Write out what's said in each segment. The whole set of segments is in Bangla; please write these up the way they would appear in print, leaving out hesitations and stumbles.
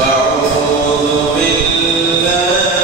أعوذ بالله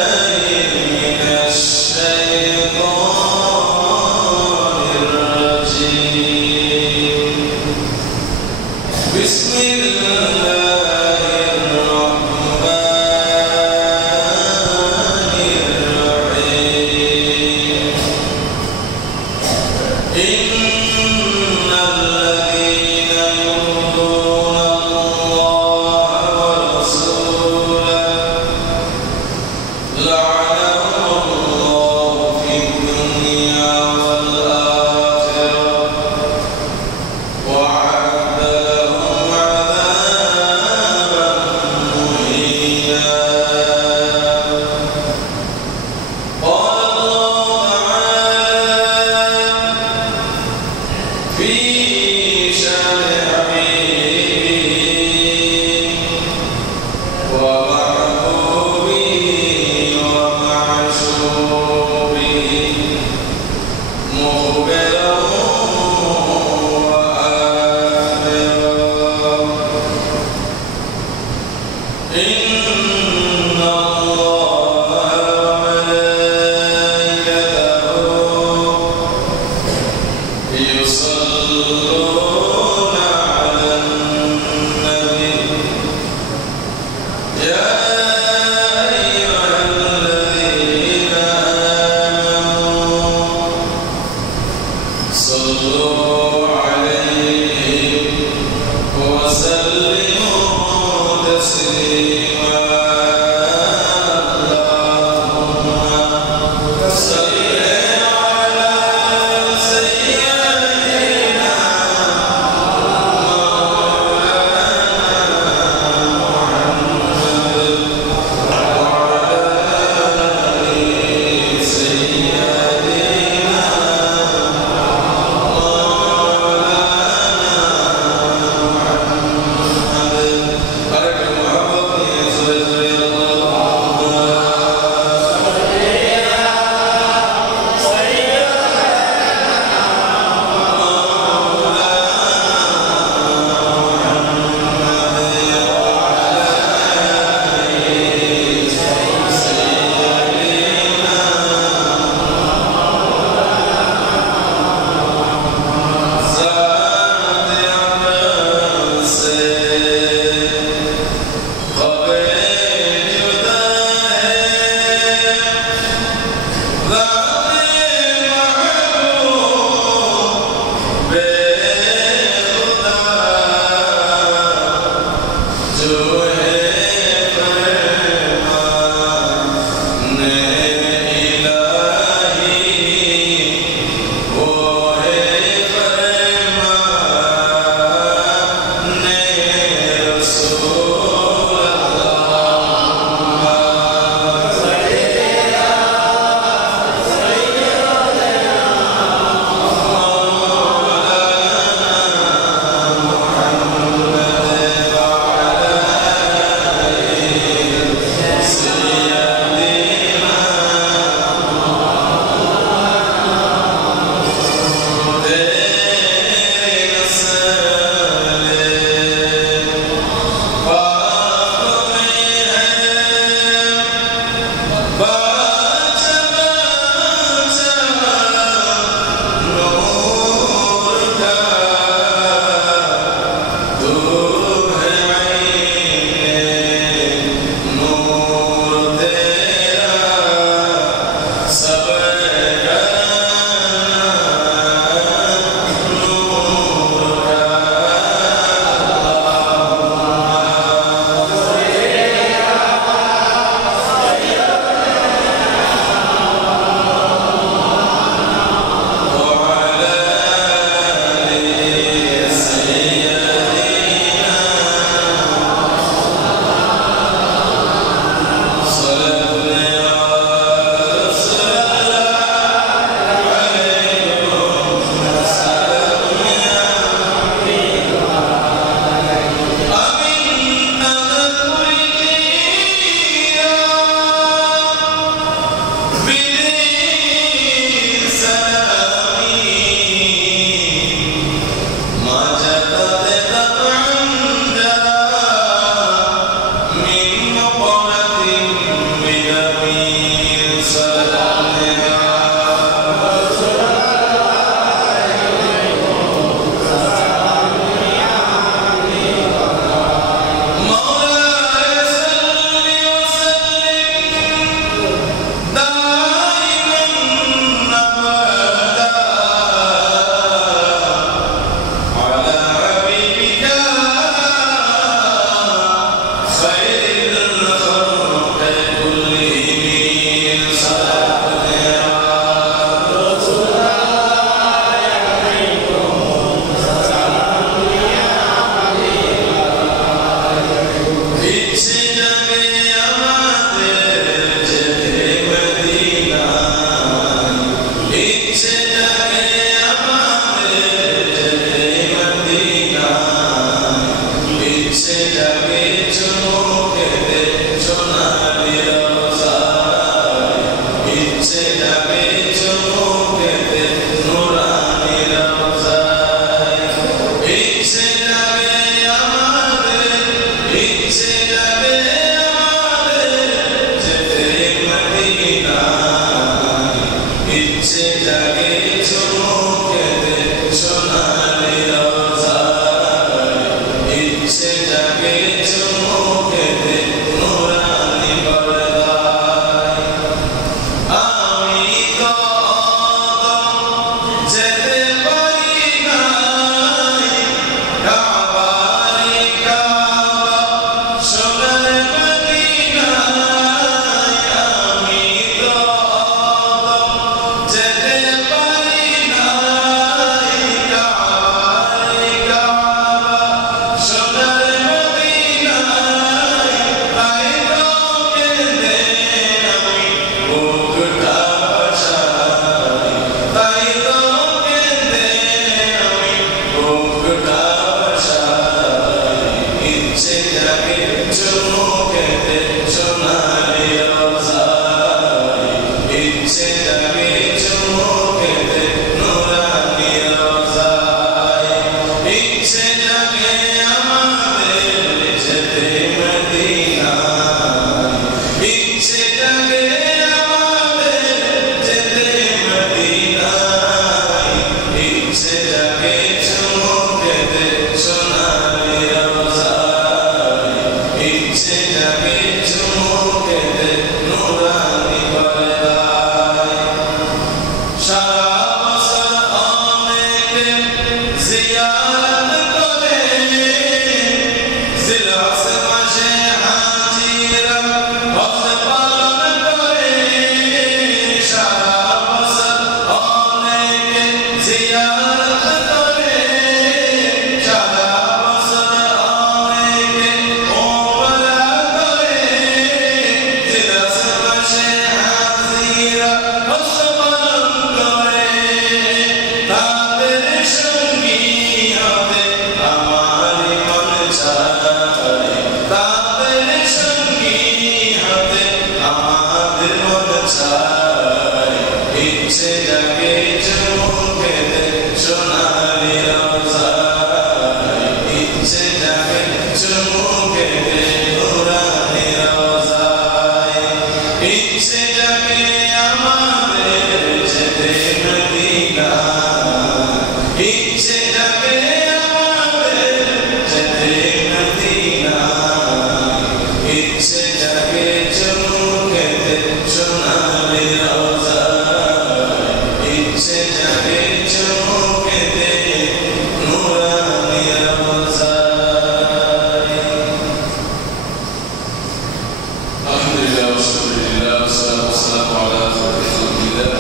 والسلام على خير خلق الله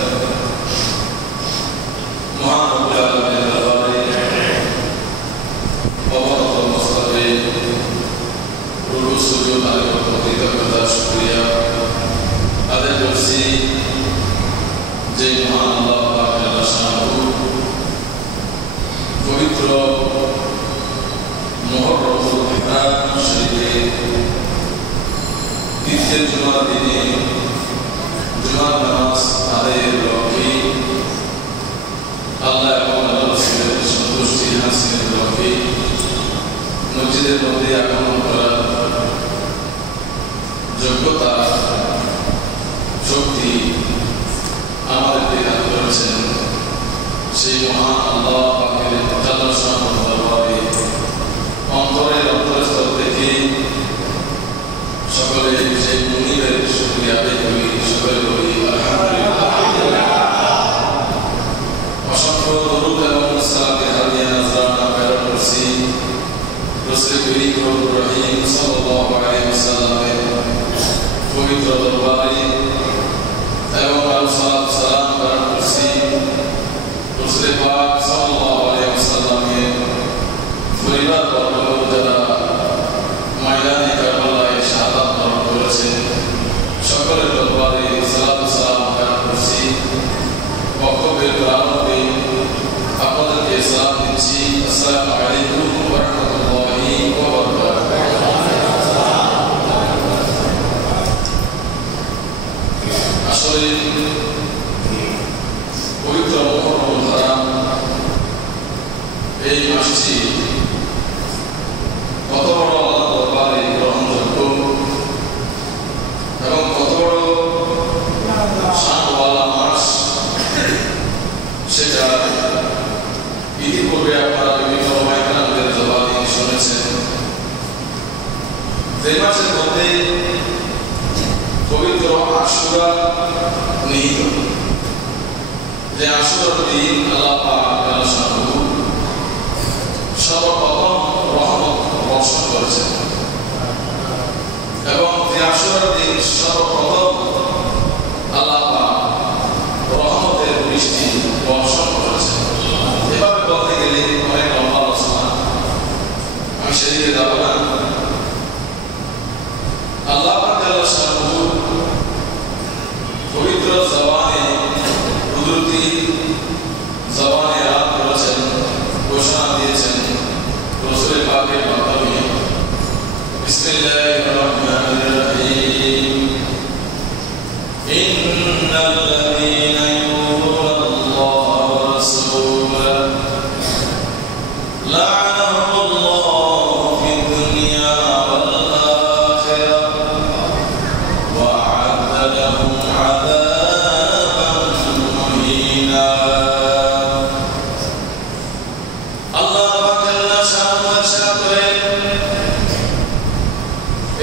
محمد رب العالمين الغالي وبركة المصطفى والرسول عليه وتوفيق الله شكريا هذا الكرسي যে মহান আল্লাহ পাক আল্লাহ শাহু পবিত্র মুহররমুল হারাম শরীফে দ্বিতীয় জুমার দিনে জুমার নামাজ আদায়ের লক্ষ্যে আল্লাহ এবং আল্লাহ রাসূলের সন্তুষ্টি হাসিলের লক্ষ্যে মসজিদের মধ্যে আগমন করার যোগ্যতা শক্তি আমাদেরকে দান করেছেন সেই মহান আল্লাহ পাকের তাআলা সম্মানিত দরবারে অন্তরের অন্তরস্থল থেকে সকলে সেই মুনিবের শুকরিয়া আদায় করি সকলে বলি আলহামদুলিল্লাহ অসংখ্য দরুদ এবং সালামের হাদিয়া নাজরানা প্রেরণ করছি রাসূল করিম রহিম সাল্লাল্লাহু আলাইহি ওয়াসাল্লামের পবিত্র দরবারে এবং সালাত সালাম প্রেরণ করছি রাসূল পাক সাল্লাল্লাহু আলাইহি ওয়াসাল্লামের পরিবার বর্গ যারা ময়দানে কারবালায় শাহাদাত বরণ করেছেন সকলের দরবারে সালাত সালাম প্রেরণ করছি বক্তব্যের প্রারম্ভে আপনাদেরকে সালাম দিচ্ছি আসসালামু আলাইকুম ওয়া রাহমাতুল্লাহি ওয়া বারাকাতুহু। আসলে পবিত্র মুহররমুল হারাম এই মাসটি কত বড় আল্লাহর দরবারে গ্রহণযোগ্য এবং কত বড় শানওয়ালা মাস সেটা ইতিপূর্বে আপনারা বিভিন্ন মাইক্রামদের জবানি শুনেছেন। যে মাসের মধ্যে পবিত্র আশুরা নিহিত, যে আশুরার দিন আল্লাহ পাক সর্বপ্রথম রহমত বর্ষণ করেছেন এবং যে আশুরার দিন সর্বপ্রথম আল্লাহ পাক রহমতের বৃষ্টি বর্ষণ করেছেন। এভাবে বলতে গেলে অনেক লম্বা আলোচনা, আমি সেদিকে যাব না। আল্লাহ পাক পবিত্র জবানে কুদরতি জবানে রাত করেছেন, ঘোষণা দিয়েছেন রাসূল পাকের মাধ্যমে। বিসমিল্লাহির রহমানির রহিম ইন্নাল্লাযীনা ইউযুনাল্লাহা ওয়া রাসূলাহু লা'নাহুল্লাহু ফিদ দুনিয়া ওয়াল আখিরাহ ওয়া আ'আদ্দা লাহুম আযাবান মুহিনা। আল্লাহ পাক শাহ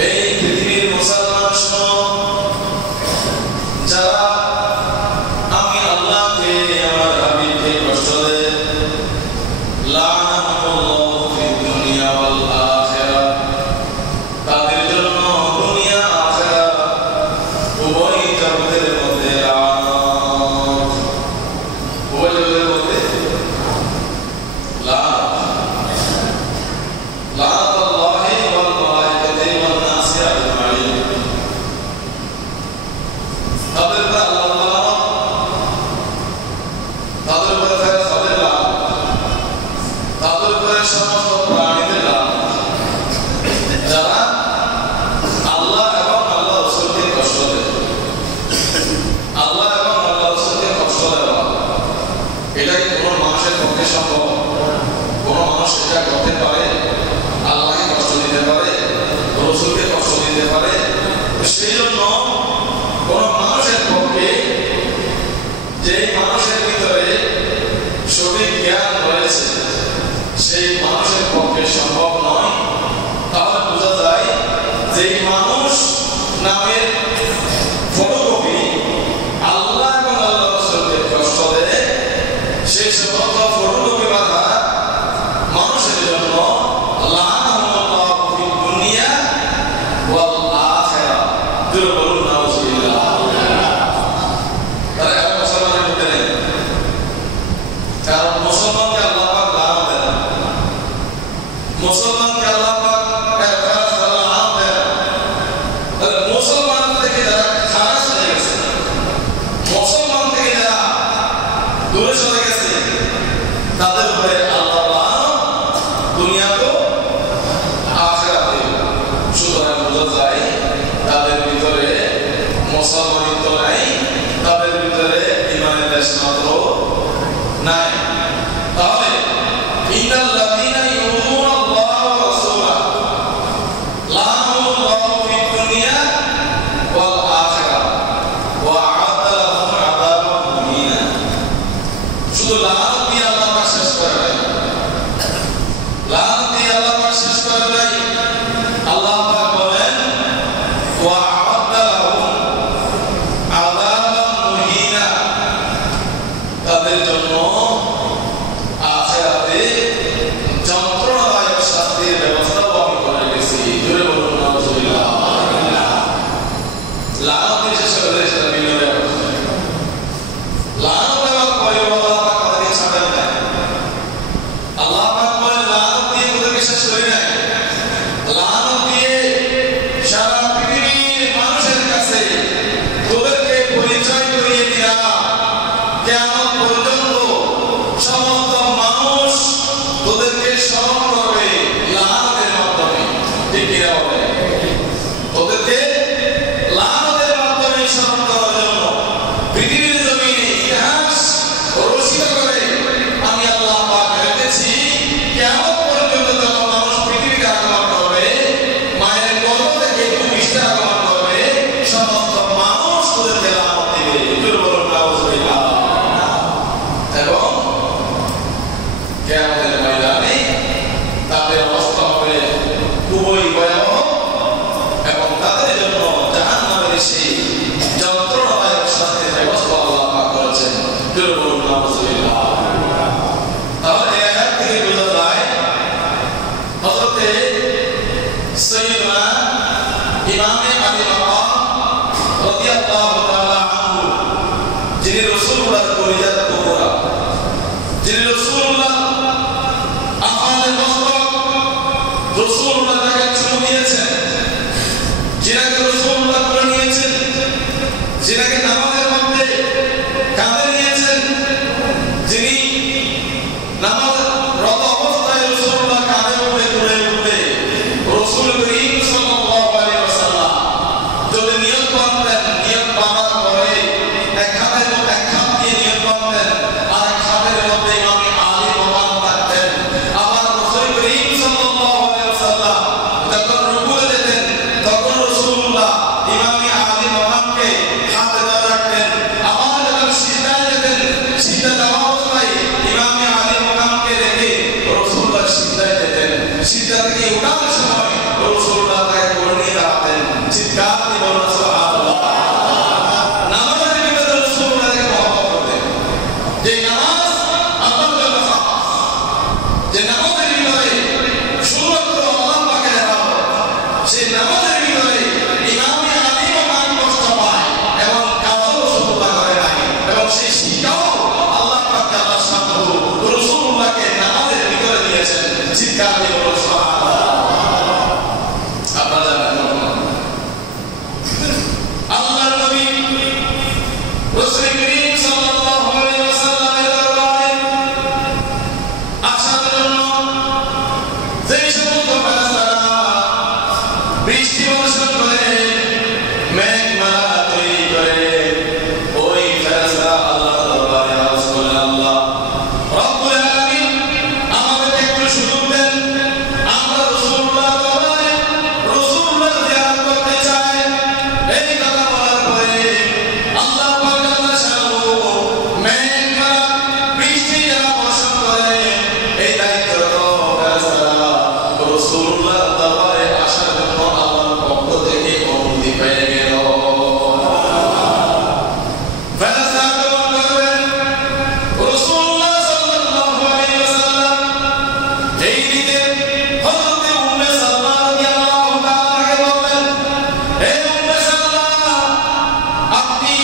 এই পৃথিবীর মুসলমান শোনো, যারা আমি আল্লাহকে আমার হাবিবকে কষ্ট দেয়, লা'নাহুল্লাহু ফিদ দুনিয়া ওয়াল আখিরাহ, তাদের জন্য দুনিয়া আখিরাত উভয় জগতের মধ্যে লানত, উভয় জগতের মধ্যে লানত, লানাতুল্লাহি ওয়াল মালাইকাতি ওয়ান নাসি আজমাইন। তাদের উপর আল্লাহর লানত, তাদের উপর ফেরেশতাদের লানত, তাদের উপর সমস্ত প্রাণীদের লানত, যারা আল্লাহ এবং আল্লাহ রাসূলকে কষ্ট দেয়। আল্লাহ এবং আল্লাহ রাসূলকে কষ্ট দেওয়া এটা কি কোনো মানুষের পক্ষে সম্ভব? কোনো মানুষ এটা করতে পারে? আল্লাহকে কষ্ট দিতে পারে, রাসূলকে কষ্ট দিতে পারে? সেই জন্য কোন মানুষের পক্ষে, যে মানুষের ভিতরে সঠিক জ্ঞান রয়েছে, সেই মানুষের পক্ষে সম্ভব নয়। তাহলে বোঝা যায় যে মানুষ নামের ফটোকপি আল্লাহ এবং আল্লাহ রাসূলকে কষ্ট দেয়, সেই সমস্ত ফটোকপি বাধা মানুষের জন্য লা'নাহুল্লাহু ফিদ দুনিয়া ওয়াল আখিরাহ। বলুন নাউযুবিল্লাহ। লানত এসে চলে সেটা ভিন্ন ব্যাপার। লানত দেওয়ার পরে আল্লাহ পাক তাদেরকে ছাড়েন না। আল্লাহ পাক বলে লানত দিয়ে তোদেরকে শেষ করে নাই, লানত দিয়ে সারা পৃথিবীর মানুষের কাছে তোদেরকে পরিচয় করিয়ে দিলাম। কিয়ামত পর্যন্ত সমস্ত মানুষ তোদেরকে স্মরণ করবে লানতের মাধ্যমে। ঠিক কিনা বলে? তোদেরকে লানতের মাধ্যমে স্মরণ করার জন্য পৃথিবীর জমিনে ইতিহাস রচিত করে আমি আল্লাহ পাক রেখেছি। কিয়ামত পর্যন্ত যখন মানুষ পৃথিবীতে আগমন করবে, মায়ের গর্ভ থেকে ভূমিষ্ঠে আগমন করবে, সমস্ত মানুষ তোদেরকে লানত দিবে। জোরে বলুন নাউজুবিল্লাহ। এবং কিয়ামতের ময়দানে তাদের অবস্থা হবে খুবই ভয়াবহ এবং তাদের জন্য জাহান্নামের সেই যন্ত্রণাদায়ক শাস্তির ব্যবস্থা আল্লাহ পাক করেছেন। জোরে বলুন নাউজুবিল্লাহ। তাহলে এই আয়াত থেকে বোঝা যায় হযরতে সাইয়্যিদুনা ইমামে আলী মাকাম রাদিয়াল্লাহু তাআলা আনহু, যিনি রাসূলুল্লাহর কলিজার টুকরা, যিনি রাসূলুল্লাহ আফালে মস্তক, রাসূলুল্লাহ তাকে চুমু দিয়েছেন, যিনাকে রাসূলুল্লাহ করে নিয়েছেন, যিনাকে নামাজের মধ্যে কাঁধে নিয়েছেন, যিনি নামাজ রত অবস্থায় রাসূলুল্লাহ কাঁধে উঠে তুলে উঠে রাসূল করিম সাল্লাল্লাহু আলাইহি ওয়াসাল্লাম যদি নিয়ত বাঁধতেন, নিয়ত বাঁধার পরে এক হাতের মধ্যে এক হাত দিয়ে নিয়ত বাঁধতেন, আর এক হাতের মধ্যে ইমামে আলী মাকাম থাকতেন। আবার রাসূল করিম সাল্লাল্লাহু আলাইহি ওয়াসাল্লাম যখন রুকুতে যেতেন, তখন রাসূলুল্লাহ ইমামে আলী মাকামকে হাতে ধরে রাখতেন। আবার যখন সিজদায় যেতেন, সিজদা দেওয়া অবস্থায় ইমামে আলী মাকামকে রেখে রাসূলুল্লাহ সিজদায় যেতেন। সিজদা থেকে ওঠার সময় রাসূলুল্লাহ তাকে কোলে নিয়ে দাঁড়াতেন। চিৎকার দিয়ে বলুন সুবহানাল্লাহ। নামাজের ভিতরে রাসূলুল্লাহকে মহব্বত করতেন। যে নামাজ আল্লাহর জন্য খাস, যে নামাজের ভিতরে শুধুমাত্র আল্লাহ পাকের ইবাদত, সেই নামাজের ভিতরে ইমামে আলী মাকাম কষ্ট পায় এবং কাজও রাসূলুল্লাহ করে নাই, এবং সেই শিক্ষাও আল্লাহ পাক আল্লাহ সামনে রাসূলুল্লাহকে নামাজের ভিতরে দিয়েছেন। চিৎকার দিয়ে বলুন সুবহানাল্লাহ। আপনারা জানেন আল্লাহর নবী রাসূল করিম সাল্লাল্লাহু আলাইহি ওয়াসাল্লামের দরবারে আসার জন্য যেই সমস্ত ফেরেশতারা বৃষ্টি বর্ষণ করে, মেঘমালা তৈরি করে, ওই ফেরেশতারা আল্লাহর দরবারে আরজ করে, আল্লাহ রব্বুল আলামিন আমাদেরকে একটু সুযোগ দেন, আমরা রাসূলুল্লাহর দরবারে রাসূলুল্লাহর জিয়ারত করতে চাই। এই কথা বলার পরে আল্লাহ পাক আল্লাহ শানহু মেঘমালা বৃষ্টি যারা বর্ষণ করে, এই দায়িত্বরত ফেরেশতারা রাসূলুল্লাহর দরবারে আসার জন্য আল্লাহর পক্ষ থেকে অনুমতি পেয়ে গেল। ফেরেশতারা আগমন করবেন, রাসূলুল্লাহ সাল্লাল্লাহু আলাইহি ওয়াসাল্লাম এইদিকে হযরতে উম্মে সালমা রাদিয়াল্লাহু তাআলাকে বললেন, হে উম্মে সালমা, আপনি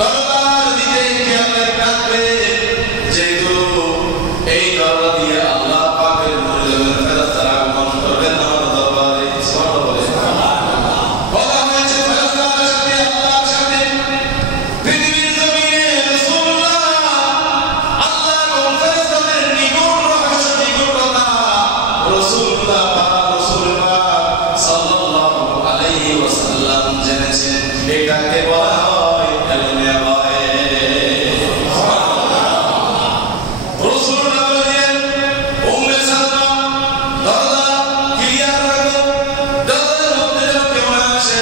দরজার দিকে খেয়াল রাখবেন, যেহেতু এই দরজা দিয়ে আল্লাহ পাকের নূরের ফেরেশতারা আগমন করবেন আমার দরবারে। সুবহানাল্লাহ বলে বলা হয়েছে ফেরেশতাদের সাথে আল্লাহর সাথে পৃথিবীর জমিনে রাসূলুল্লাহ আল্লাহ এবং ফেরেশতাদের নিগুড় রহস্য, নিগুড় কথা রাসূলুল্লাহ সাল্লাল্লাহু আলাইহি ওয়াসাল্লাম জেনেছেন। এটাকে বলা হয় ইলমে গায়ব। রাসূলুল্লাহ বলেন, উম্মে সালমা দরজা ক্লিয়ার রাখো, দরজার মধ্যে যেন কেউ না আসে,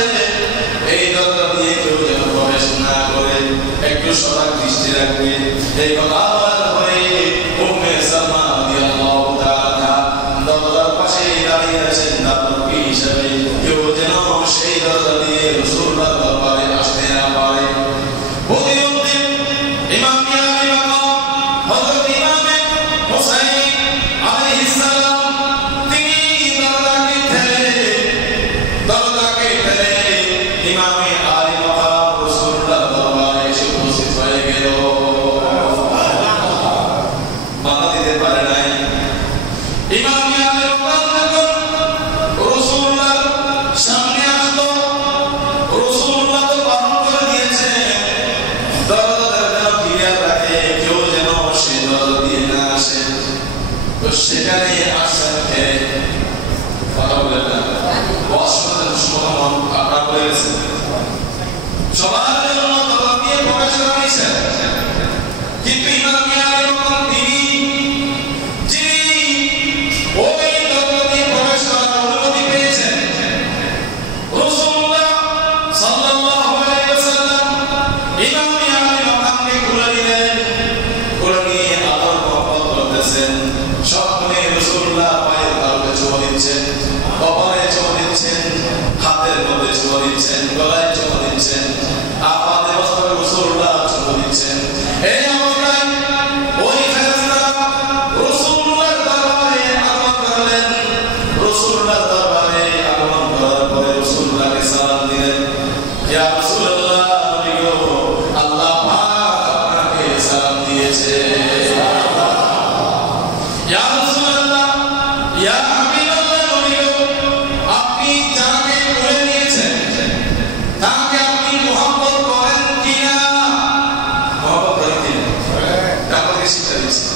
এই দরজা দিয়ে কেউ যেন প্রবেশ না করে, একটু সজাগ দৃষ্টি রাখবে। এই কথা বলার পরে উম্মে সালমা রাদিয়াল্লাহু তাআলা দরজার পাশে দাঁড়িয়ে আছেন দারোয়ান হিসেবে, কেউ যেন সেই দরজা দিয়ে রাসূলুল্লাহর দরবারে আসতে না পারে। প্রতিমধ্যে ইমামে আলী মাকাম হযরত ইমামে হুসাইন আলাইহিস সালাম তিনি দরজাকে ঠেলে ইমামে এখানে আসছেন কে? কথা বলেন না, অসুবিধার সমাধান আপনারা বলে গেছেন। সবার জন্য তরফ দিয়ে প্রকাশ করা হয়েছে, কিন্তু ইমাম তিনি যিনি ওই তরফ দিয়ে প্রকাশ করার অনুমতি পেয়েছেন, রাসূলুল্লাহ সাল্লাল্লাহু আলাইহি ওয়াসাল্লাম ইমাম মাকামকে খুলে দিলেন, খুলে নিয়ে আদর মহব্বত করতেছেন। স্বপ্নে রাসূলুল্লাহ পায়ের তালুতে চুমো দিচ্ছেন, কপালে চুমো দিচ্ছেন, হাতের মধ্যে চুমো দিচ্ছেন, গলায় চুমো দিচ্ছেন, আপাদে বস্ত্রে রাসূলুল্লাহ চুমো দিচ্ছেন। এই অবস্থায় ওই ফেরেশতারা রাসূলুল্লাহর দরবারে আগমন করলেন। রাসূলুল্লাহর দরবারে আগমন করার পরে রাসূলুল্লাহকে সালাম দিলেন, ইয়া রাসূলুল্লাহ, নবী গো, আল্লাহ পাক আপনাকে সালাম দিয়েছে। ইয়া রাসূলুল্লাহ, ইয়া হাবিবাল্লাহ, নবী গো, আপনি যাকে কোলে নিয়েছেন তাকে আপনি মুহাব্বত করেন কিনা? মুহাব্বত করেন কিনা? তাকে শিক্ষা দিচ্ছেন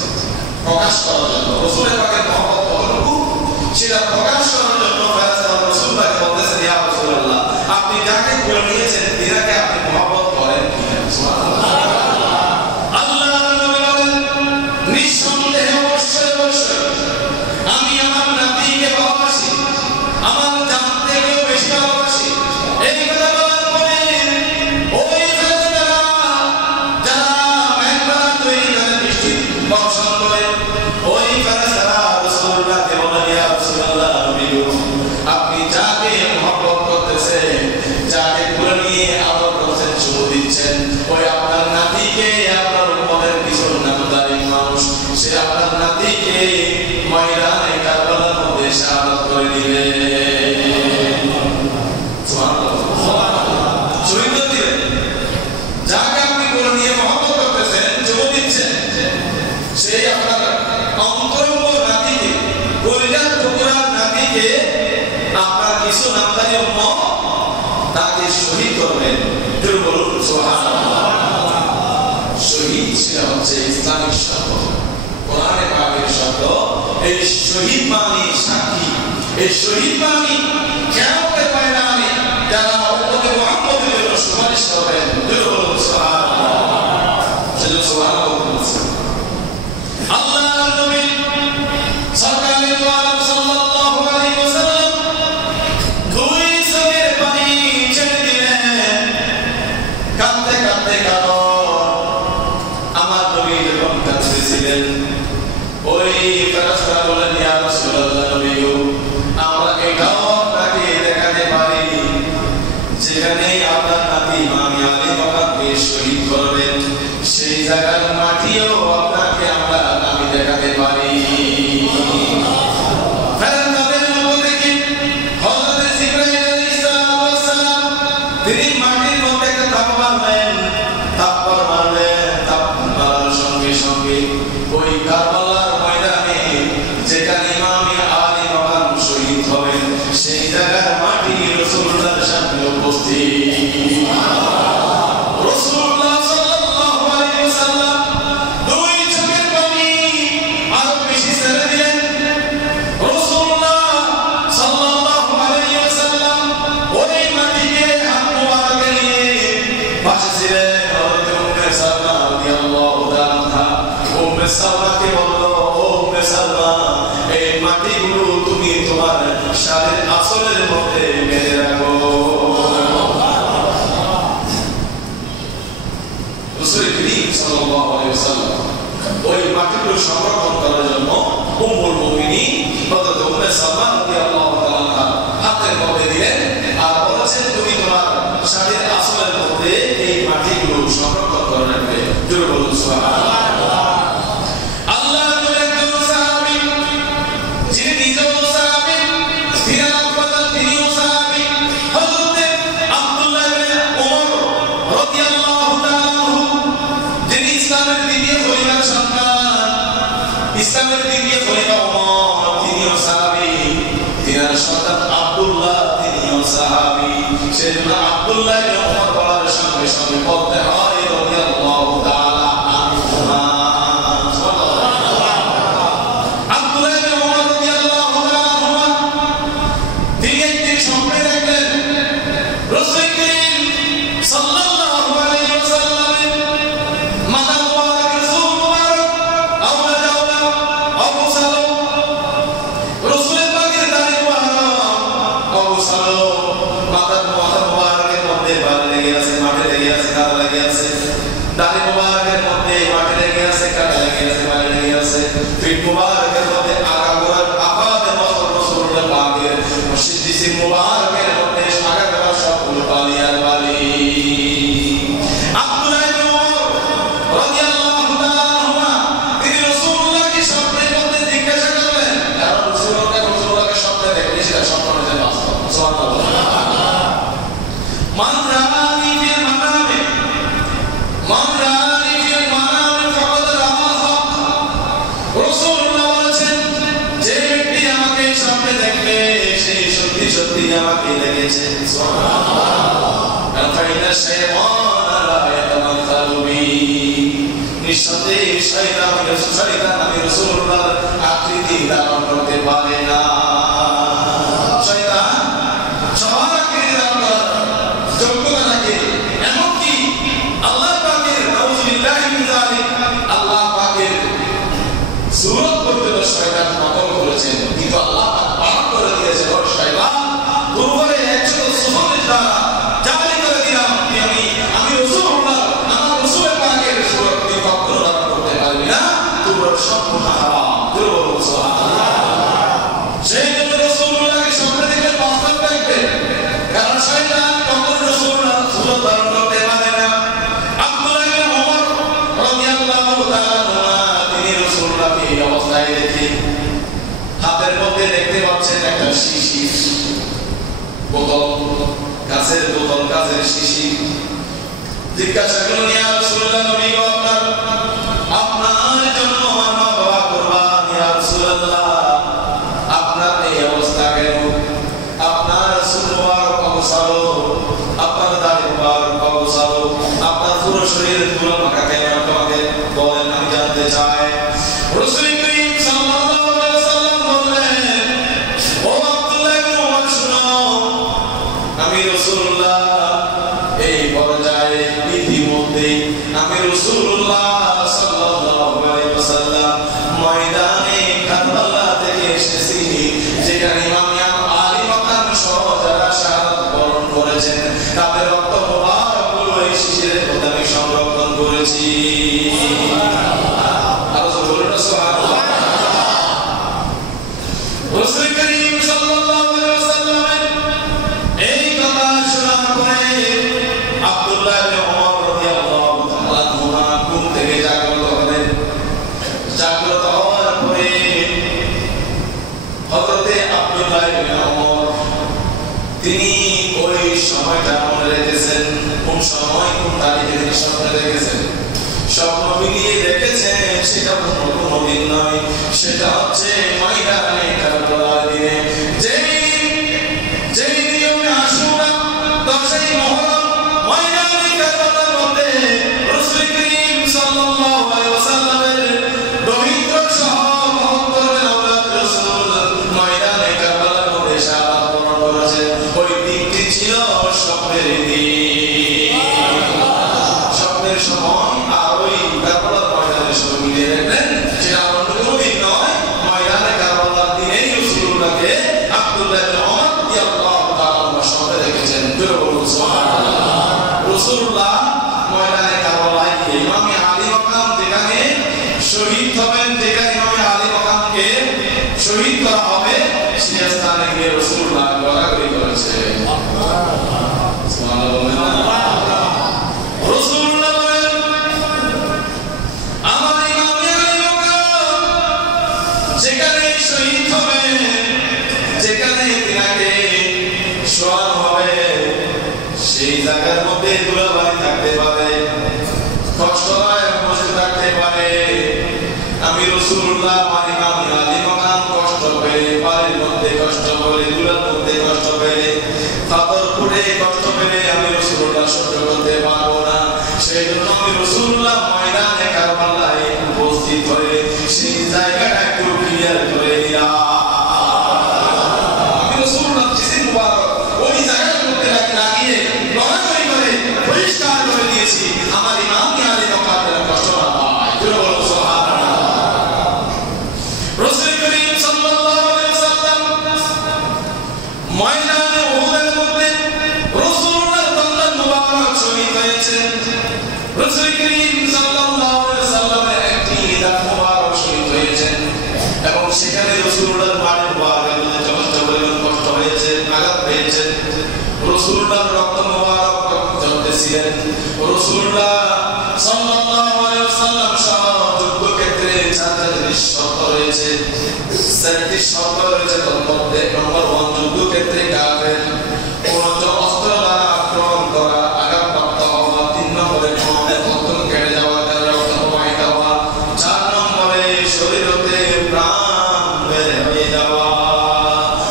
প্রকাশ করার জন্য। রাসূলের পাকের মুহাব্বত কতটুকু সেটা প্রকাশ করার জন্য ফেরেশতারা রাসূলুল্লাহকে বলতেছেন, ইয়া রাসূলুল্লাহ, আপনি যাকে কোলে নিয়েছেন তিনাকে আপনি মুহাব্বত করেন কিনা? সুবহানাল্লাহ। আল্লাহর নবী বলেন, নিঃসন্দেহে অবশ্যই অবশ্যই আমি আমার নাতিকে ভালোবাসি, আমার জান থেকেও বেশি ভালোবাসি। এই কথা বলার পরে ওই ফেরেশতারা যারা মেহমান তৈরি করে বৃষ্টি বর্ষণ করে, ওই ফেরেশতারা রাসূলুল্লাহকে বলেন, ইয়া রাসূলুল্লাহ, নবী গো, আপনি যাকে মুহাব্বত করতেছেন, যাকে কোলে নিয়ে আদর করছেন, চুমো দিচ্ছেন, ওই আপনার নাতিকে, আপনার উম্মতের কিছু নামধারী মানুষ, সে আপনার নাতিকে ময়দানে কারবালার মধ্যে শাহাদাত করে দিবে। সুবহানাল্লাহ। শহীদ করে দিবে। যাকে আপনি কোলে নিয়ে মুহাব্বত করতেছেন, চুমো দিচ্ছেন, সে আপনার অন্তরঙ্গ নাতিকে, কলিজার টুকরার নাতিকে, আপনার কিছু নামধারী উম্মত তাকে শহীদ করবেন। জোরে বলুন সুবহানাল্লাহ। শহীদ সেটা হচ্ছে ইসলামিক শব্দ, কোরআনে পাকের শব্দ। এই শহীদ মানে সাক্ষী, এই শহীদ মানে কিয়ামতের ময়দানে যারা উম্মতে মুহাম্মদের জন্য সুপারিশ করবেন। জোরে বলুন সুবহানাল্লাহ। সেজন্য সুবহানাল্লাহ বলছেন। আল্লাহর নবী সরকারে দু আলম সাল্লাল্লাহু আলাইহি ওয়াসাল্লাম দুই চোখের পানি ছেড়ে দিলেন, কাঁদতে কাঁদতে আমার নবী যখন কাঁদতেছিলেন, ওই ফেরেশতারা বলেন, ইয়া রাসূলুল্লাহ, নবী গো, আমরা এটাও আপনাকে দেখাতে পারি যেখানে আপনার নাতি ইমাম আলী মাকামকে শহীদ করবেন, সেই জায়গার মাটিও আপনাকে আমরা আমি দেখাতে পারি। ফেরেশতাদের মধ্যে কি হযরত জিবরাইল আলাইহিস সালাম তিনি মাটির মধ্যে একটা থাপ্পড় মারলেন, থাপ্পড় মারলেন, থাপ্পড় মারার সঙ্গে সঙ্গে ওই কারবালার ময়দানে যেখানে ইমাম আলী মাকাম শহীদ হবেন, সেই জায়গার মাটি রাসূলুল্লাহর সামনে উপস্থিত। রাসূলুল্লাহ সাল্লাল্লাহু আলাইহি ওয়াসাল্লাম দুই চোখের পানি আরো বেশি ছেড়ে দিলেন। রাসূলুল্লাহ সাল্লাল্লাহু আলাইহি ওয়াসাল্লাম ওই মাটিকে হাত মুবারকে নিয়ে পাশে ছিলেন হযরত উম্মে সালমা রাদিয়াল্লাহু তাআলা। উম্মে সালমাকে বলল, ও উম্মে সালমা, এই মাটিগুলো তুমি তোমার শাড়ির আঁচলের মধ্যে বেঁধে রাখো। রাসূল করিম সাল্লাল্লাহু আলাইহি ওয়াসাল্লাম ওই মাটিগুলো সংরক্ষণ করার জন্য উম্মুল মুমিনিন হযরত উম্মে সালমা রাদিয়াল্লাহু তাআলা হাতের মধ্যে দিলেন আর বলেছেন, তুমি তোমার শাড়ির আঁচলের মধ্যে এই মাটিগুলো সংরক্ষণ করে রাখবে। জোরে বলুন সুবহানাল্লাহ। ইসলামের দ্বিতীয় খলিফা ওমর, তিনিও সাহাবী, তিনার সন্তান আব্দুল্লাহ, তিনিও সাহাবী। সেজন্য আব্দুল্লাহ ইবনে ওমর বলার সঙ্গে সঙ্গে বলতে হয় রাদিয়াল্লাহু তাআলা আনহুমা। আব্দুল্লাহ ইবনে লেগে আছে, মাটি লেগে আছে, কাদা লেগে আছে, দাড়ি মুবারকের মধ্যে মাটি লেগে আছে, কাদা লেগে আছে, বালি লেগে আছে, পিঠ মুবারকের মধ্যে আগাগোড়া আবাদে বছর রাসূলুল্লাহ পাকের মসজিদ মুবারকের মধ্যে আগাগোড়া সব বালি আর বালি। আব্দুল্লাহ ইবনে ওমর রাদিয়াল্লাহু তাআলা আনহুমা তিনি রাসূলুল্লাহকে স্বপ্নের মধ্যে জিজ্ঞাসা করলেন, কারণ রাসূলুল্লাহকে স্বপ্নে দেখলে সেটা স্বপ্ন নয়, বাস্তব। সুবহানাল্লাহ। মান রাআনি ফিল মানামে ফাকাদ রাআল হক। রাসূলুল্লাহ বলেছেন, যে ব্যক্তি আমাকে স্বপ্নে দেখবে সে সত্যি সত্যি আমাকে দেখেছে। সুবহানাল্লাহ। ফাইনা শাইতান লা ইয়াতামাসালু বি। নিঃসন্দেহে শয়তান আমি রাসূলুল্লাহর আকৃতি ধারণ করতে পারে না। শয়তান সবার আকৃতি ধারণ করার যোগ্যতা রাখে, এমনকি আল্লাহ পাকের নাউযুবিল্লাহি মিন যালিক আল্লাহ পাকের সূরত পর্যন্ত শয়তান নকল করেছেন, কিন্তু আল্লাহ পাক বারণ করে দিয়েছেন, ও শয়তান তোমারে 114 দ্বারা জারি করে দিলাম আমি রাসূলুল্লাহ আমার রাসূল পাকের সূরত তুমি কখনো ধারণ করতে পারবে না, তোমার সম্পূর্ণ হারাম। সুবহানাল্লাহ। সেই জন্য রাসূলুল্লাহকে স্বপ্নে দেখলে বাস্তব দেখবে, কারণ শয়তান কখনো রাসূলুল্লাহর সূরত ধারণ করতে পারে না। আব্দুল্লাহ ইবনে ওমর রাদিয়াল্লাহু তাআলা তিনি রাসূলুল্লাহকে এই অবস্থায় দেখে হাতের মধ্যে দেখতে পাচ্ছেন একটা শিশির বোতল, কাঁচের বোতল, কাঁচের শিশির। জিজ্ঞাসা করলেন, ইয়া রাসূলুল্লাহ, নবী গো আপনার জন্য আমার বাবা কুরবান, ইয়া রাসূলুল্লাহ আপনার এই অবস্থা কেন? আপনার চুল মুবারক অবসালো, আপনার দাড়ি মুবারক অবসালো, আপনার পুরো শরীরে ধুলো মাখা কেন? আমাকে বলেন, আমি জানতে চাই। রাসূল করিম সাল্লাল্লাহু আলাইহি ওয়াসাল্লাম বললেন, ও আব্দুল্লাহ ইবনে ওমর শুনো, আমি রাসূলুল্লাহ এই পর্যায়ে ইতিমধ্যে আমি রাসূলুল্লাহ সাল্লাল্লাহু আলাইহি ওয়াসাল্লাম ময়দানে কারবালা থেকে এসেছি, যেখানে ইমাম আলী মাকাম সহ যারা শাহাদাত বরণ করেছেন তাদের রক্ত মুবারকগুলো এই শিশিরের মধ্যে আমি সংরক্ষণ করেছি। আর বলুন সুবহানাল্লাহ। রাসূল করিম সাল্লাল্লাহু আলাইহি ওয়াসাল্লামের এই কথা শোনার পরে আব্দুল্লাহ ইবনে ওমর রাদিয়াল্লাহু তাআলা আনহুমা ঘুম থেকে জাগ্রত হলেন। জাগ্রত হওয়ার পরে হযরতে আব্দুল্লাহ ইবনে ওমর তিনি ওই সময়টা মনে রেখেছেন, কোন সময় কোন তারিখে তিনি স্বপ্নে দেখেছেন। স্বপ্ন মিলিয়ে দেখেছেন সেটা কোনো দিন নয়, সেটা হচ্ছে ময়দানে কারবালার দিনে, যেই দিনে আশুরা 10ই মুহররম ময়দানে কারবালার মধ্যে রাসূল করিম সাল্লাল্লাহু আলাইহি ওয়াসাল্লামের দরিদ্র সহ 72 জন আওলাদ রাসূল ময়দানে কারবালার মধ্যে শাহাদাত বরণ করেছেন। ওই দিনটি ছিল স্বপ্নের দিন। স্বপ্নের সময় আর ওই কারবালার ময়দানের সঙ্গে মিলিয়ে দেখলেন সেটা অন্য কোনো দিন নয়, ময়দানে কারবালার দিনেই রাসূলুল্লাহকে আব্দুল্লাহ ইবনে ওমর রাদিয়াল্লাহু তাআলা স্বপ্নে দেখেছেন। বলুন সুবহানাল্লাহ। রাসূলুল্লাহ ময়দানে কারবালায় গিয়ে ইমাম আলী মাকাম যেখানে শহীদ হবেন, যেখানে ইমাম আলী মাকামকে শহীদ করা হবে, সেই স্থানে গিয়ে রাসূলুল্লাহ ঘোরাঘুরি করেছে। সুবহানাল্লাহ। রাসূলুল্লাহ বলেন, আমার ইমাম আলী মাকাম যেখানে শহীদ হবে, যেখানে তিনাকে শোয়ানো হবে, সেই জায়গার মধ্যে ধুলাবালি থাকতে পারে, কষ্টদায়ক বসে থাকতে পারে। আমি রাসূলুল্লাহ আমার ইমাম আলী মাকাম কষ্ট পেলে, বাড়ির মধ্যে কষ্ট পেলে, ধুলার মধ্যে কষ্ট পেলে, পাথর ফুটে কষ্ট পেলে আমি রাসূলুল্লাহ সহ্য করতে পারবো না। সেই জন্য আমি রাসূলুল্লাহ ময়দানে কারবালায় উপস্থিত হয়ে সেই জায়গাটা একটু ক্লিয়ার করে দিলাম। আমি রাসূলুল্লাহ জিসিম মুবারক ওই জায়গার মধ্যে লাগিয়ে লড়াই করে পরিষ্কার করে দিয়েছি, আমার ইমাম আলী মাকামের কষ্ট না পায়। সুবহানাল্লাহ। হয়েছে রাসূল করিম সাল্লাল্লাহু আলাইহি ওয়াসাল্লামের একটি দাঁত মোবারক শহীদ হয়েছে এবং সেখানে রাসূলুল্লাহর বাড়ি মোবারকে যথেষ্ট পরিমাণ কষ্ট হয়েছে, আঘাত পেয়েছে। রাসূলুল্লাহর রক্ত মোবারক ঝরতেছিলেন। রাসূলুল্লাহ সাল্লাল্লাহু আলাইহি ওয়াসাল্লাম সহ যুদ্ধক্ষেত্রে চারটি জিনিস শর্ত রয়েছে, চারটি শর্ত রয়েছে। তার মধ্যে নম্বর 1, যুদ্ধক্ষেত্রে কাফের কোন অস্ত্র দ্বারা আক্রমণ করা, আঘাতপ্রাপ্ত হওয়া। 3 নম্বরে পতন কেটে যাওয়া, রক্ত প্রবাহিত হওয়া। 4 নম্বরে শরীর হতে প্রাণ বের হয়ে যাওয়া।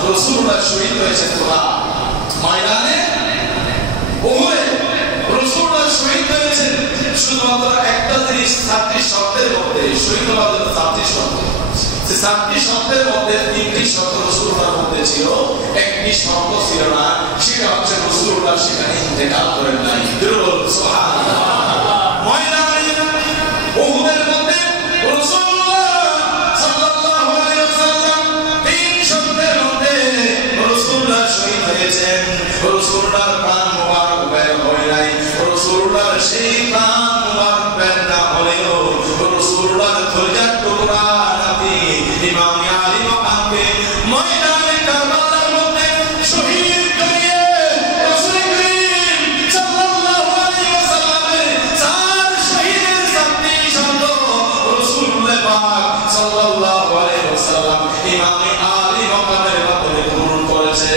রাসূলুল্লাহ শহীদ হয়েছেন ময়দানে উহুদে। রাসূলুল্লাহ শহীদ হয়েছেন শুধুমাত্র একটা জিনিস, 7টি শর্তের মধ্যে শহীদ হওয়ার জন্য 7টি শর্ত। সেই 7টি শর্তের মধ্যে 3টি শর্ত রাসূলুল্লাহর মধ্যে ছিল, একটি শর্ত ছিল না, সেটা হচ্ছে রাসূলুল্লাহ সেখানে ইন্তেকাল করেন নাই। সুবহানাল্লাহ। ময়দানে উহুদের মধ্যে রাসূলুল্লাহ সাল্লাল্লাহু আলাইহি ওয়াসাল্লাম 3 শর্তের মধ্যে রাসূলুল্লাহ শহীদ হয়েছেন। রাসূলুল্লাহর প্রাণ মোবারক বের হয় নাই। রাসূলুল্লাহর সেই প্রাণ মোবারক বের না হলেও রাসূলুল্লাহর ধৈর্যের টুকরা নাতি ইমাম আলী মাকামকে ময়দানে কারবালার মধ্যে শহীদ করিয়ে রাসূল করিম সাল্লাল্লাহু আলাইহি ওয়াসাল্লামের 4 শহীদের 7টি শর্ত রাসূলুল্লাহ পাক সাল্লাল্লাহু আলাইহি ওয়াসাল্লাম ইমাম আলী মাকামের মাধ্যমে পূরণ করেছে।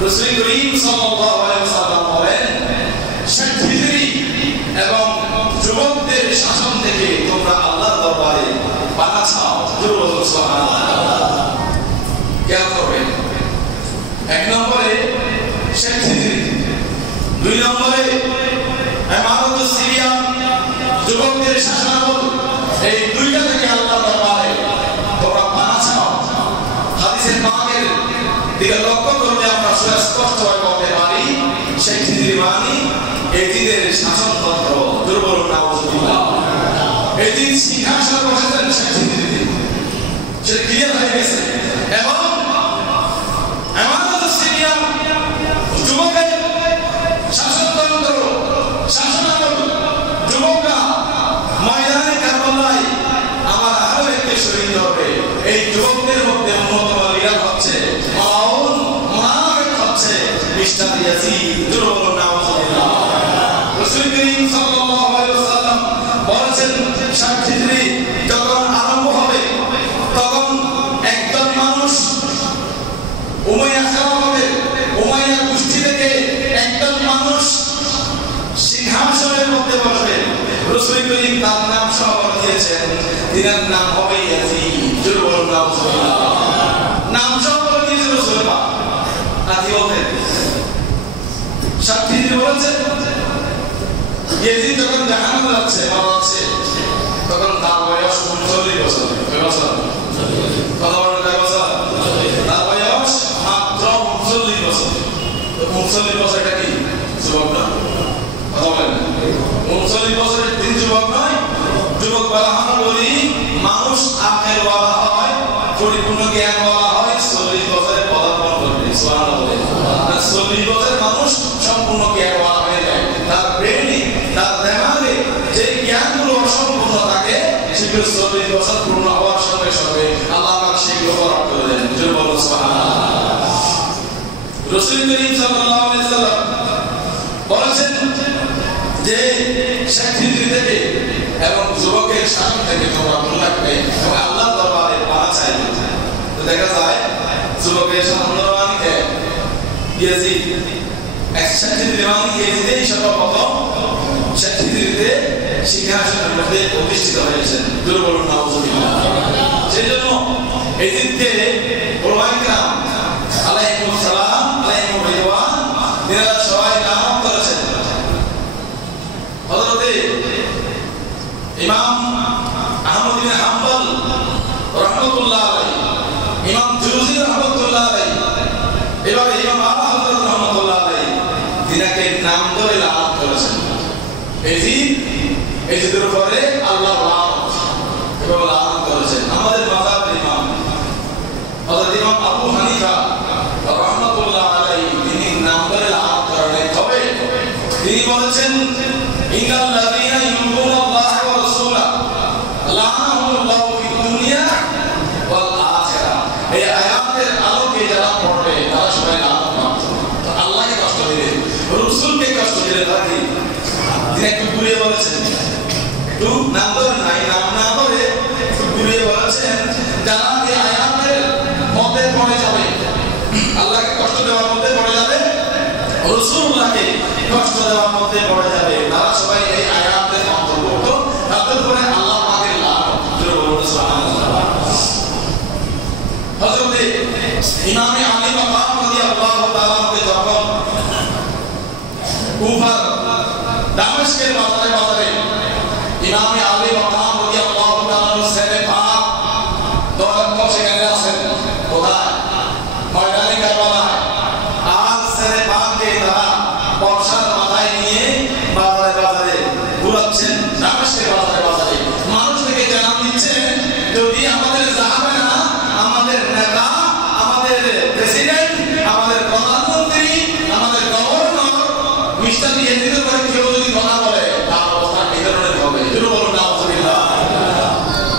রাসূল করিম সাল্লাল্লাহু আলাইহি ওয়াসাল্লাম বলেন, শেখ হিজরি এবং যুবকদের শাসন থেকে তোমরা আল্লাহর দরবারে পানা চাও। দুর্বল সুবহানাল্লাহ খেয়াল করবেন। এক নম্বরে শেখ সিদ্দিক, দুই নম্বরে ইমারত সিরিয়া যুবকদের শাসনামল। এই দুইটা থেকে আল্লাহ দরবারে তোমরা পানা চাও। হাদিসের পাকের দিকে লক্ষ্য করলে আমরা সুস্পষ্টভাবে বলতে পারি শেখ সিদ্দিক মানে এজিদের শাসনতন্ত্র দুর্বল নাউজুবিল্লাহ। এজিদ সিংহাসনে বসেছেন শেখ সিদ্দিক, সেটা ক্লিয়ার হয়ে গেছে। এবং ইমারত সিরিয়া যুবকের শাসনতন্ত্র শাসনামল, যুবকরা ময়দানে কারবালায় আমার আরো একটি শহীদ হবে। এই যুবকদের মধ্যে অন্যতম লিডার হচ্ছে মাউন মুনাফিক হচ্ছে মিস্টার ইয়াজিদ দুর্বল নাউজুবিল্লাহ। রাসূল করিম সাল্লাল্লাহু আলাইহি ওয়াসাল্লাম বলেছেন সাক্ষীত্রী যখন আরম্ভ হবে তখন একজন মানুষ উমাইয়া খেলাফতের উমাইয়া গোষ্ঠী থেকে একজন মানুষ সিংহাসনের মধ্যে বসবে। রাসূল করিম তার নাম সহ বলে দিয়েছেন, তিনার নাম হবে ইয়াজিদ দুর্বল নাউজুবিল্লাহ। নাম সহ বলে দিয়েছেন রাসূল পাক। নাতি বলেন সাক্ষী বলেছেন ইয়াজিদ যখন জাহান্নামে যাচ্ছে মারা যাচ্ছে তখন তার বয়স 39 বছর। কয় বছর? কত বছর? তার বয়স মাত্র 39 বছর। 39 বছরটা কি যুবক না? কথা বলেন 39 বছরের দিন যুবক নয়। যুবক বলা হয় বলি মানুষ আখের বলা হয়, পরিপূর্ণ জ্ঞান বলা হয় 40 বছরে পদার্পণ করবে। সুবহানাল্লাহ। 40 বছরের মানুষ সম্পূর্ণ জ্ঞান বলা হয়ে যায়। তার ব্রেনে তার দেমাগে যে জ্ঞানগুলো অসম্পূর্ণ থাকে সেগুলো 40 বছর পূর্ণ হওয়ার সঙ্গে সঙ্গে আল্লাহ পাক সেগুলো বরাদ্দ করে দেন। জোরে বলুন সুবহানাল্লাহ। রাসূল করিম সাল্লাল্লাহু আলাইহি ওয়াসাল্লাম বলেছেন যে সাক্ষী থেকে এবং যুবকের শাসন থেকে তোমরা দূরে থাকবে এবং আল্লাহর দরবারে পানা চাইবে। তো দেখা যায় যুবকের শাসন মানে ইয়াজিদ, এক সাক্ষী মানে ইয়াজিদই সর্বপ্রথম সাক্ষীতে সিংহাসনের মধ্যে প্রতিষ্ঠিত হয়েছেন। দুর্বল নাউজুবিল্লাহ। সেজন্য ইয়াজিদকে উলামায়ে কেরাম আলাইহিমুস সালাম আলাইহিমুর রিদওয়ান এরা সবাই নাম করেছেন। হযরতে ইমাম আহমদ ইবনে হাম্বল রাহমাতুল্লাহ আলাইহি, ইমাম জুরুজি রাহমাতুল্লাহ আলাইহি, এভাবে ইমাম আবু হযরত রাহমাতুল্লাহ আলাইহি তিনাকে নাম ধরে লানত করেছেন। এজিদের উপরে আল্লাহ লানত এবং লানত করেছেন। আমাদের মাযহাবের ইমাম হযরত ইমাম আবু হানিফা রাহমাতুল্লাহ আলাইহি তিনি নাম ধরে লানত করেন। তবে তিনি বলেছেন ইন্নাল্লাযীনা ইউযুনাল্লাহ ওয়া রাসূলাহু লানাহুল্লাহু ফিদ দুনিয়া ওয়াল আখিরাহ। এই আয়াতের আলোকে যারা পড়বে তারা সবাই লানত পাবে। তো আল্লাহকে কষ্ট দিলে, রাসূলকে কষ্ট দিলে তাকে তিনি একটু ঘুরিয়ে বলেছেন, একটু নাম ধরে নাই, নাম না ধরে একটু ঘুরিয়ে বলেছেন যারা এই আয়াতের মধ্যে পড়ে যাবে, আল্লাহকে কষ্ট দেওয়ার মধ্যে পড়ে যাবে, রাসূলকে কষ্ট দেওয়ার মধ্যে পড়ে যাবে, তারা সবাই এই আয়াতের অন্তর্ভুক্ত। তাদের উপরে আল্লাহ পাকের লানত। সুবহানাল্লাহ। হযরত ইমাম আলী মাকাম রাদিয়াল্লাহু তাআলা যখন কুফার দামেস্কের বাজারে বাজারে ইমাম আলী মাকাম রাদিয়াল্লাহু তাআলা সেরে পাক দরদ সেখানে আছেন। কোথায়? ময়দানে কারবালায়। আর সেরে পাককে তারা বর্ষার মাথায় নিয়ে বাজারে বাজারে ঘুরাচ্ছেন, দামেস্কের বাজারে বাজারে মানুষকে জানান দিচ্ছেন যদি আমাদের যাবে না, আমাদের নেতা, আমাদের প্রেসিডেন্ট, আমাদের প্রধানমন্ত্রী, আমাদের গভর্নর মিস্টার ইয়াজিদের পরে কেউ যদি কথা বলে তার অবস্থা এই ধরনের হবে। দুর্বল নাউজুবিল্লাহ।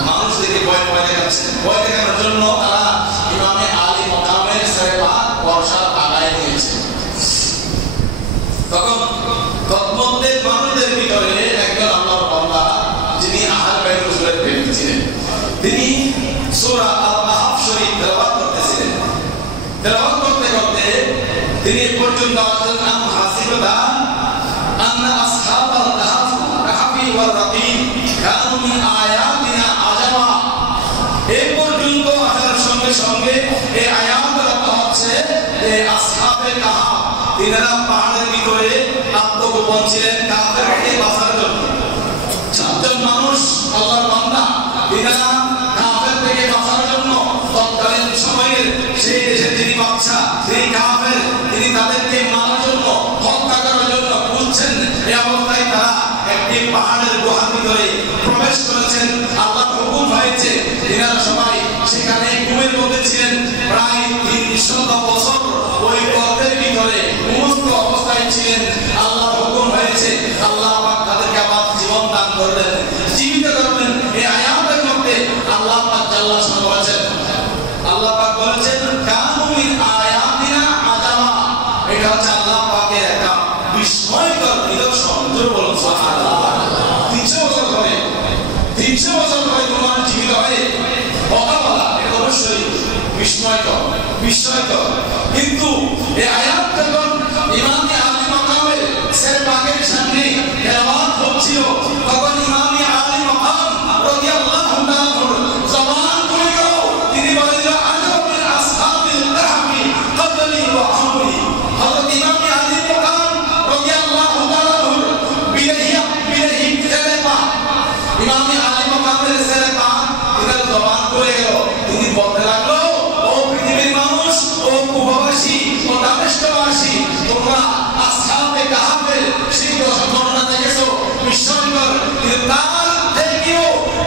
মানুষ থেকে ভয় ভয় দেখাচ্ছে। ভয় দেখানোর জন্য তারা ইমামে আলী মাকামের সেরে পাক বর্ষার আগায় নিয়েছে। তখন তৎমধ্যে মানুষদের ভিতরে একজন আল্লাহর বান্দা যিনি আহার বাইর রাসূলের প্রেমিক ছিলেন, তিনি সূরা আল-কাহফ শরীফ তেলাওয়াত করতেছিলেন। তেলাওয়াত করতে করতে তিনি পর্যন্ত আসলেন হাসিবাদা আন্না আসহাবাল কাহফি ওয়ার রাকিম কানু মিন আয়াতিনা আজাবা। এই সঙ্গে সঙ্গে এই আয়াত বলা হচ্ছে যে আসহাবে কাহাফ তিনারা পাহাড়ের ভিতরে আত্মগোপন ছিলেন কাফের থেকে বাঁচার জন্য। চারজন মানুষ আল্লাহর বান্দা তিনারা কাফের থেকে বাঁচার জন্য তৎকালীন সময়ের সেই দেশের যিনি বাদশা তিনি কাফের, তিনি তাদেরকে মারার জন্য হত্যা করার জন্য বুঝছেন। এই অবস্থায় তারা একটি পাহাড়ের গুহার ভিতরে প্রবেশ করেছেন। আল্লাহর হুকুম হয়েছে তিনারা সবাই সেখানে ঘুমের মধ্যে ছিলেন। প্রায় 300 বছর ওই গর্তের ভিতরে মুক্ত অবস্থায় ছিলেন। আল্লাহর হুকুম হয়েছে আল্লাহ পাক তাদেরকে আবার জীবন দান করলেন, জীবিত করলেন। এই আয়াতের মধ্যে আল্লাহ পাক আল্লাহ বলেছেন, আল্লাহ পাক বলেছেন কানু মিন আয়াতিনা আজাবা। এটা হচ্ছে আল্লাহ পাকের একটা বিস্ময়কর নিদর্শন। বলুন সুবহানাল্লাহ। 300 বছর ধরে তোমার জীবিত হয়ে কথা বলা এটা অবশ্যই বিস্ময়কর। কিন্তু এই আয়াত যখন ইমামে আলী মাকামের সের পাকের সামনে তেলাওয়াত হচ্ছিল তখন ইমামে আলী মাকাম রাদিয়াল্লাহু তাআলা জবান খুলে গেল। তিনি বলেন আজাবিল আসহাবিল কাহফি ক্বাবলি ওয়া আমরি। হযরত ইমামে আলী মাকাম রাদিয়াল্লাহু তাআলা বিরহি তেলাওয়া ইমামে আলী মাকামের সের পাক তিনার জবান খুলে গেল। তিনি বলতে লাগলো, ও পৃথিবীর মানুষ, ও কুবাবাসী, ও দামেস্কবাসী, তোমরা আসহাবে কাহফের সেই ঘটনা দেখেছো, বিস্ময়কর। কিন্তু তার থেকেও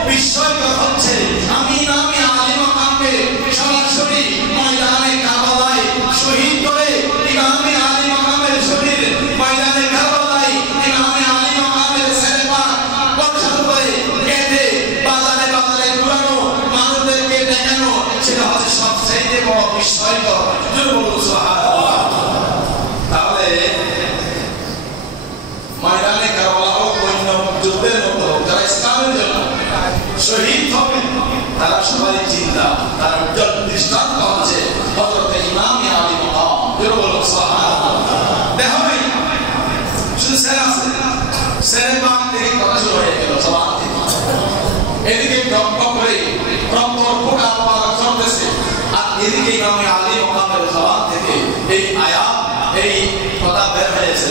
বিস্ময়কর হচ্ছে আমি ইমামে আলী মাকামকে সরাসরি ময়দানে কারবালায় শহীদ করে ইমামে আলী মাকামের শরীর ময়দানে কারবালায় ইমামে আলী মাকামের সেরে পাক বর্ষণ করে কেটে বাজারে বাজারে ঘুরানো, মানুষদেরকে দেখানো, সেটা হচ্ছে সবচেয়ে বড় বিস্ময়কর। সুবহানাল্লাহ। তাহলে ময়দানে কারবালা হোক, অন্য যুদ্ধের মতো হোক, যারা ইসলামের জন্য শহীদ হবে তারা সবাই চিন্তা, তার উজ্জ্বল দৃষ্টান্ত হচ্ছে হযরত ইমামে আলী মাকাম। সুবহানাল্লাহ। দেখো ভাই, শুধু সেরে পাক থেকে কথা শুরু হয়ে গেল জবান থেকে। এদিকে ডক করে রক্তর ফোঁটা পাওয়া চলতেছে, আর এদিকে ইমামে আলী মাকামের জবান থেকে এই আয়াত, এই কথা বের হয়েছে।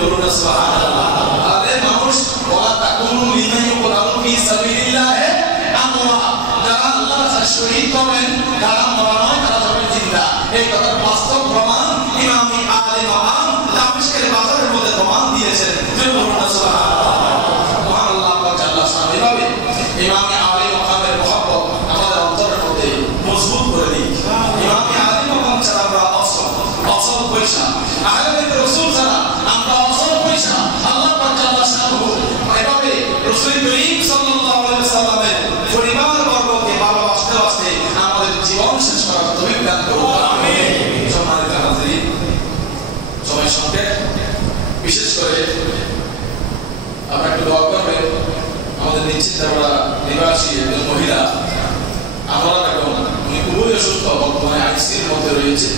বলুন সুবহানাল্লাহ। আরে মানুষ ওয়া তাকুনু লিমান ইউকতালু ফি সাবিলিল্লাহ আমওয়াত। যারা আল্লাহর রাস্তায় শহীদ হবেন তারা মরা নয়, তারা হবে জিন্দা। এই কথার বাস্তব প্রমাণ ইমামে আলী মাকাম দামেস্কের বাজারের মধ্যে প্রমাণ দিয়েছেন। বলুন সুবহানাল্লাহ। সুবহানাল্লাহ। আল্লাহ সামিভাবে ইমামে আলী মাকামের মহব্বত আমাদের অন্তরের মধ্যে মজবুত করে দিই। ইমামে আলী মাকাম ছাড়া আমরা অসল পয়সা, আহলে বাইত রাসূল ছাড়া আমরা অসল পয়সা। আল্লাহ পাক আল্লাহ শাহু এভাবে রাসূল করিম সাল্লাল্লাহু আলাইহি ওয়াসাল্লামের পরিবার বর্গকে ভালোবাসতে বাসতে আমাদের জীবন শেষ করার তৌফিক দান করুন। আমিন। সম্মানিত হাজিরিন, সময় সংক্ষেপ, বিশেষ করে আমরা একটু দোয়া করবেন। আমাদের নিশ্চিত আমরা নিবাসী একজন মহিলা আমরা এখন উনি খুবই অসুস্থ, বর্তমানে আইসিইউর মধ্যে রয়েছে।